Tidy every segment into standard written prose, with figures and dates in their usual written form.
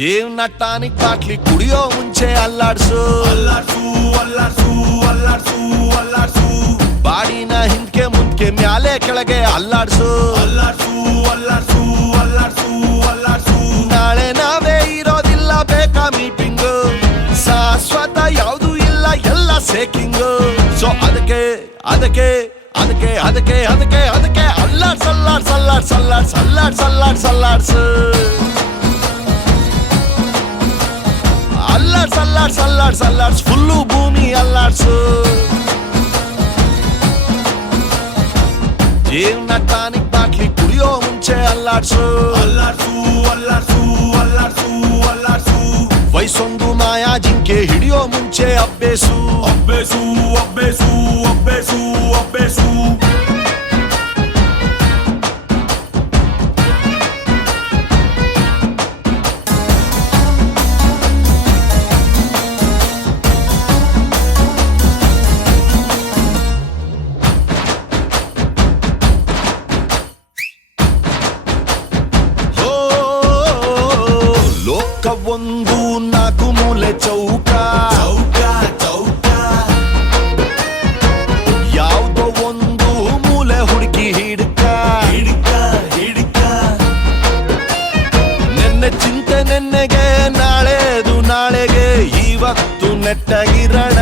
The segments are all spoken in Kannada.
ಜೀವನ ಟಾನಿಕ್ ಬಾಟ್ಲಿ ಕುಡಿಯೋ ಮುಂಚೆ ಅಲ್ಲಾಡ್ಸು ಅಲ್ಲಾಡ್ಸು ಅಲ್ಲಾಡ್ಸು ಅಲ್ಲಾಡ್ಸು ಅಲ್ಲಾಡ್ಸು ಬಾಡಿನ ಹಿಂದ್ಕೆ ಮುಂದ್ಕೆ ಮ್ಯಾಲೆ ಕೆಳಗೆ ಅಲ್ಲಾಡ್ಸು ಅಲ್ಲಾಡ್ಸು ಅಲ್ಲಾಡ್ಸು ಅಲ್ಲಾಡ್ಸು ಅಲ್ಲಾಡ್ಸು ನಾಳೆ ನಾವೇ ಇರೋದಿಲ್ಲ ಬೇಕಾ ಮೀಟಿಂಗ್ ಶಾಶ್ವತ ಯಾವುದು ಇಲ್ಲ ಎಲ್ಲ ಸೇಕಿಂಗ್ ಸೊ ಅದಕ್ಕೆ ಅದಕ್ಕೆ ಅದಕ್ಕೆ ಅದಕ್ಕೆ ಅದಕ್ಕೆ ಅದಕ್ಕೆ ಅಲ್ಲಾಡ್ಸ್ ಅಲ್ಲಾಡ್ಸ್ ಅಲ್ಲಾಡ್ಸ್ ಅಲ್ಲಾಡ್ಸ್ ಅಲ್ಲಾಡ್ಸ್ ಅಲ್ಲಾಡ್ಸ್ ಅಲ್ಲಾಡ್ಸು ಅಲ್ಲಾಡ್ಸ್ ಅಲ್ಲಾಡ್ಸ್ ಅಲ್ಲಾಡ್ಸ್ ಅಲ್ಲಾಡ್ಸ್ ಫುಲ್ಲು ಭೂಮಿ ಅಲ್ಲಾಡ್ಸು ಜೀವನ ಟಾನಿಕ್ ಬಾಟ್ಲಿ ಕುಡಿಯೋ ಮುಂಚೆ ಅಲ್ಲಾಡ್ಸು ಅಲ್ಲಾಡ್ಸು ಅಲ್ಲಾಡ್ಸು ಅಲ್ಲಾಡ್ಸು ಅಲ್ಲಾಡ್ಸು ವಯಸ್ಸೊಂದು ಮಾಯಾ ಜಿಂಕೆ ಹಿಡಿಯೋ ಮುಂಚೆ ಅಬ್ಬೇಸು ಅಬ್ಬೇಸು ಅಬ್ಬೇಸು ಅಬ್ಬೇಸು ಅಬ್ಬೇಸು ಒಂದು ನಾಲ್ಕು ಮೂಲೆ ಚೌಕ ಚೌಕ ಚೌಕ ಯಾವುದೋ ಒಂದು ಮೂಲೆ ಹುಡುಕಿ ಹಿಡ್ಕ ಹಿಡ್ಕ ಹಿಡ್ಕ ನೆನ್ನೆ ಚಿಂತೆ ನೆನ್ನೆಗೆ ನಾಳೆದು ನಾಳೆಗೆ ಇವತ್ತು ನೆಟ್ಟಗಿರೋಣ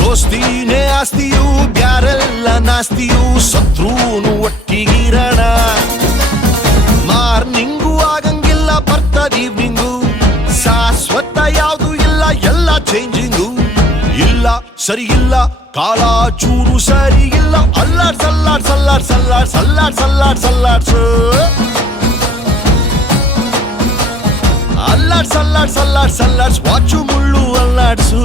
ದೋಸ್ತಿನೇ ಆಸ್ತಿಯು ಬ್ಯಾರೆಲ್ಲ ನಾಸ್ತಿಯು ಶತ್ರುನು ಒಟ್ಟಿಗಿರೋಣ ಮಾರ್ನಿಂಗು ಆಗಂಗಿಲ್ಲ ಬರ್ತದ ಈವ್ನಿಂಗು ಶಾಶ್ವತ ಯಾವುದು ಇಲ್ಲ ಎಲ್ಲ ಚೇಂಜಿಂಗು ಇಲ್ಲ ಸರಿ ಇಲ್ಲ ಕಾಲ ಚೂರು ಸರಿ ಇಲ್ಲ ಅಲ್ಲಾಡ್ಸ್ ಅಲ್ಲಾಡ್ಸ್ ಅಲ್ಲಾಡ್ಸ್ ಅಲ್ಲಾಡ್ಸ್ ಅಲ್ಲಾಡ್ಸ್ ಅಲ್ಲಾಡ್ಸ್ ಅಲ್ಲಾಡ್ಸ್ ಅಲ್ಲಾಡ್ಸ್ ಅಲ್ಲಾಡ್ಸ್ ಅಲ್ಲಾಡ್ಸ್ ಅಲ್ಲಾಡ್ಸ್ ವಾಚು ಮುಳ್ಳು ಅಲ್ಲಾಡ್ಸು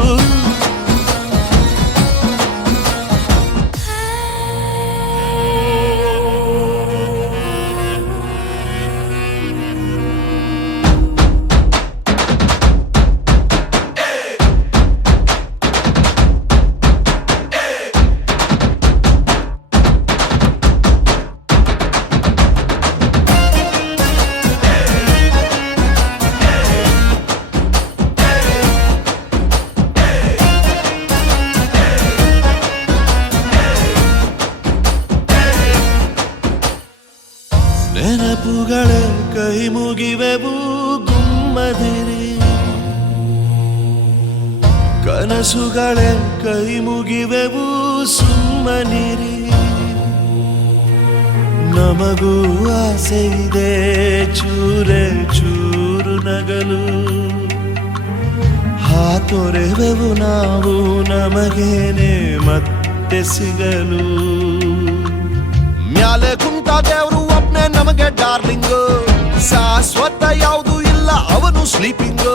ನೆನಪುಗಳೇ ಕೈ ಮುಗಿವೆವು ಗುಮ್ಮದಿರಿ ಕನಸುಗಳೇ ಕೈ ಮುಗಿವೆವು ಸುಮ್ಮನಿರಿ ನಮಗೂ ಆಸೆ ಇದೆ ಚೂರೆ ಚೂರು ನಗಲು ಹಾತೊರೆವೆವು ನಾವು ನಮಗೇನೆ ಮತ್ತೆ ಸಿಗಲು ಮ್ಯಾಲೆ ಕುಂತ ದೇವ್ರು ಒಬ್ನೇ ನಮಗೆ ಡಾರ್ಲಿಂಗ್ ಶಾಶ್ವತ ಯಾವುದು ಇಲ್ಲ ಅವನು ಸ್ಲೀಪಿಂಗ್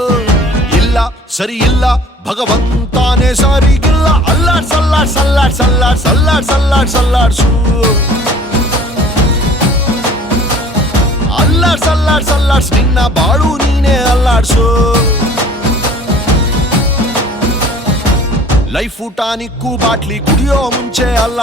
ಇಲ್ಲ ಸರಿ ಇಲ್ಲ ಭಗವಂತಾನೇ ಸರಿಗಿಲ್ಲ ಅಲ್ಲಾಡ್ಸ್ ಅಲ್ಲಾಡ್ಸ್ ಅಲ್ಲಾಡ್ಸ್ ಅಲ್ಲಾಡ್ಸ್ ಅಲ್ಲಾಡ್ಸ್ ಅಲ್ಲಾಡ್ಸ್ ಅಲ್ಲಾಡ್ಸು ಅಲ್ಲಾಡ್ಸ್ ಅಲ್ಲಾಡ್ಸ್ ಅಲ್ಲಾಡ್ಸ್ ನಿನ್ನ ಬಾಳು ನೀನೇ ಅಲ್ಲಾಡ್ಸು ಲೈಫ್ ಟಾನಿಕ್ಕು ಬಾಟ್ಲಿ ಕುಡಿಯೋ ಮುಂಚೆ ಅಲ್ಲ